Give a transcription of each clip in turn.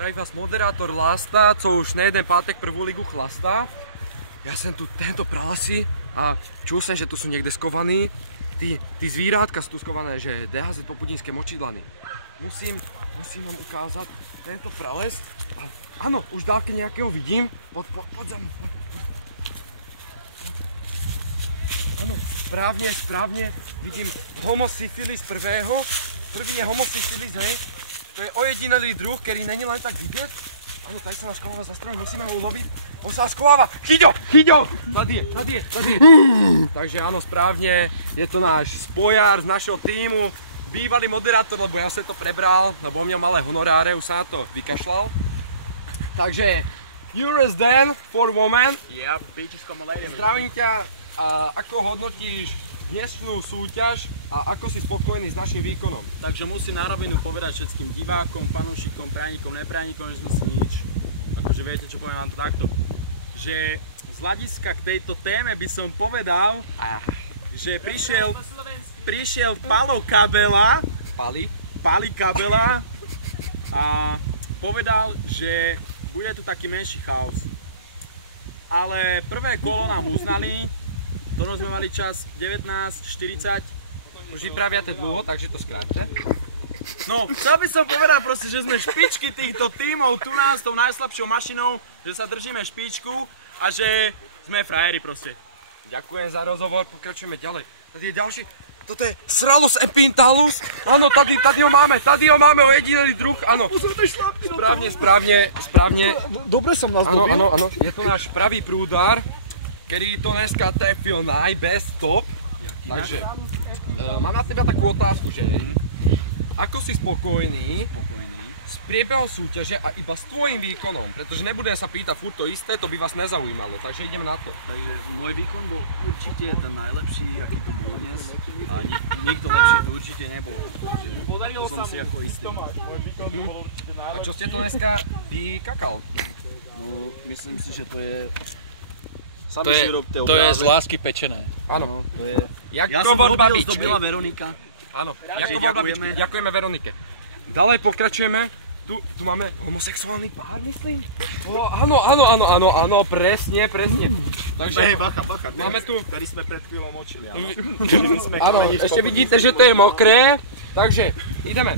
Zdraví vás moderátor Lasta, co už nejeden pátek prvú ligu chlastá. Ja som tu tento pralasi a čul som, že tu sú niekde skovaní. Tí zvírátka sú tu skované, že DHZ Popudínske močidlany. Musím vám ukázať tento prales. Áno, už dávke nejakého vidím. Poď za mnou. Áno, správne. Vidím homosyfilis prvého. Prvý je homosyfilis, hej. To je ojedinelý druh, ktorý není len tak vidieť. Áno, tady sa náš koláva zastrojil, musíme ho uloviť. On sa skováva. Chyťo! Tady je. Takže áno, správne. Je to náš spojár z našeho týmu. Bývalý moderátor, lebo ja som to prebral, lebo on měl malé honoráre, už sa na to vykašľal. Takže, Euros Dan for woman. Zdravím ťa. A ako hodnotíš dnešnú súťaž a ako si spokojný s našim výkonom? Takže musím na rovinu povedať všetkým divákom, fanúšikom, praníkom, nepraníkom, že sme si nič. Akože viete, čo poviem vám to takto. Že z hľadiska k tejto téme by som povedal, že prišiel Palo Kabela, Pali Kabela a povedal, že bude tu taký menší chaos. Ale prvé kolo nám uznali, to sme mali čas 19:40. Už vypraviate dlho, takže to skráťte. No, chcel by som povedať proste, že sme špičky týchto tímov tu nás s tou najslabšou mašinou, že sa držíme špičku a že sme frajeri proste. Ďakujem za rozhovor, pokračujeme ďalej. Tady je ďalší, toto je Sralus epintalus. Áno, tady ho máme, ojedinelý druh, áno. Správne. Dobre som nás dobil. Áno, je to náš pravý prúdar, ktorý to dneska trefil najbest top. Takže, mám na teba takú otázku, že ako si spokojný s priebehom súťaže a iba s tvojím výkonom? Pretože nebudem sa pýtať furt to isté, to by vás nezaujímalo, takže ideme na to. Takže môj výkon bol určite ten najlepší, aký to bol dnes. A nikto lepší to určite nebol. Podarilo sa mu, Tomáš, môj výkon bol určite najlepší. A čo ste to dneska vykakal? No, myslím si, že to je... To je z lásky pečené. Áno. Ja som robil, zdobila Veronika. Áno, ďakujeme Veronike. Ďalej pokračujeme. Tu máme homosexuálny pár, myslím. Áno, presne. Takže bacha, máme tu... ktorý sme pred chvíľou močili, áno. Áno, ešte vidíte, že to je mokré. Takže ideme.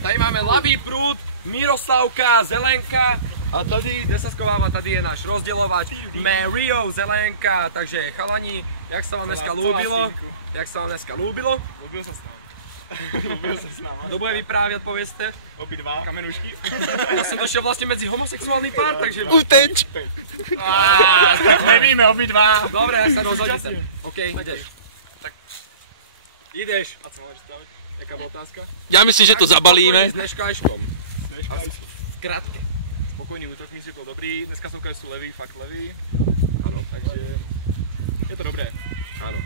Tady máme ľavý prúd, Miroslavka, Zelenka. A tady, kde sa skováva, tady je náš rozdielovač Mario, Zelenka. Takže chalani, jak sa vám dneska ľúbilo? Ľúbil sa s nami. Kto bude vypráviať, povedzte? Obidva. Kamenušky. Ja som došiel vlastne medzi homosexuálny pár, takže... Uteč! Tak nevíme, obidva. Dobre, ja sa rozhodnite. OK, ideš. Tak ideš. A co máš spraviť? Jaká bola otázka? Ja myslím, že to zabalíme. S Neškajškom. V krátke. Spokojný útokníci bol dobrý, dneska som sú levý, fakt levý. Áno, takže je to dobré. Áno.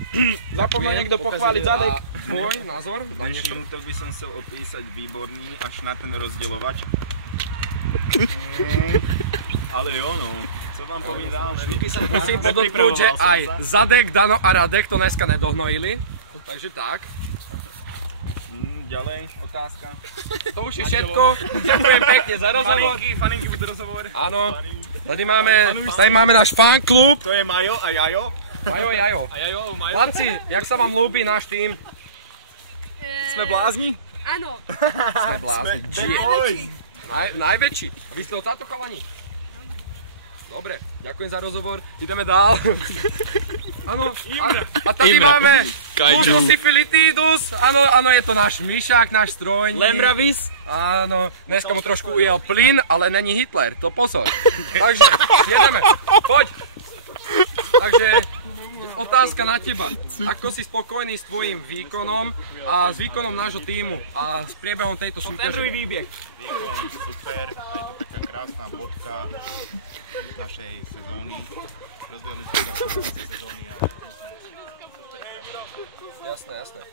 Zapomňa niekto pochváliť zadek. Tvoj názor? Dnešný útok by som chcel opísať výborný, až na ten rozdielovač. Ale jo no, co vám povím ďalšie? Musím podotknúť, že aj Zadek, Dano a Radek to dneska nedohnojili. Takže tak. Ďalej, otázka. To už je všetko. Ďakujem pekne za rozhovor. Faninky bude rozhovor. Áno. Tady máme náš fanklub. To je Majo a Jajo. Majo. Majo. Chlapci, jak sa vám ľúbi náš tým? Sme blázni? Áno. Sme blázni. Najväčší. Vy ste od táto chalani? Dobre, ďakujem za rozhovor. Ideme dál. Áno. A tady máme Syphilitidus. Áno, je to náš myšák, náš strojník. Lembravis. Áno, dneska mu trošku ujel plyn, ale není Hitler, to pozor. Takže, jedeme. Poď. Takže, otázka na teba. Ako si spokojný s tvojím výkonom a s výkonom nášho tímu a s priebehom tejto súťaže? Tendrový výbieh. Super, taká krásna bodka našej sezóny. Rozdielili sme sa v sezóny. Jasné.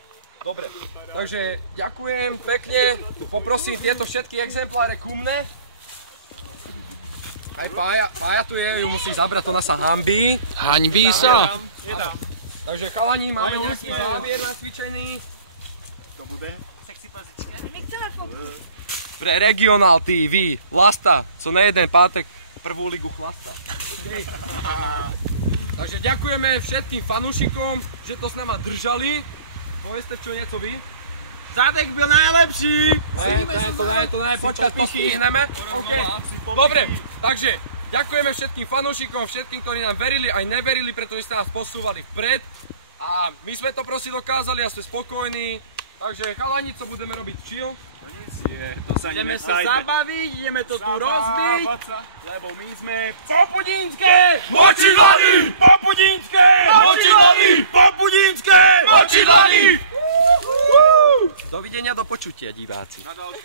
Dobre, takže ďakujem pekne. Poprosím tieto všetky exempláre ku mne. Aj Pája tu je, ju musí zabrať, to nás sa hanbí. Haňbí sa! Takže chalani, máme nejaký závier nacvičený. To bude? My chceme fotku. pre Regional TV. Lasta, co nejeden pátek prvú ligu chlasta. Okay. Takže ďakujeme všetkým fanúšikom, že to s nama držali. Povedzte čo nieco vy. Zadek byl najlepší! To ne, počkaj, to stihneme. Okay. Dobre, takže ďakujeme všetkým fanúšikom, všetkým, ktorí nám verili aj neverili, pretože ste nás posúvali vpred. A my sme to prosím dokázali a sme spokojní. Takže chalani, co budeme robiť chill? Ideme sa zabaviť, ideme to tu rozbiť, lebo my sme Popudínske! Močidlany! Popudínske! Močidlany! Popudínske! Močidlany! Dovidenia, do počutia, diváci.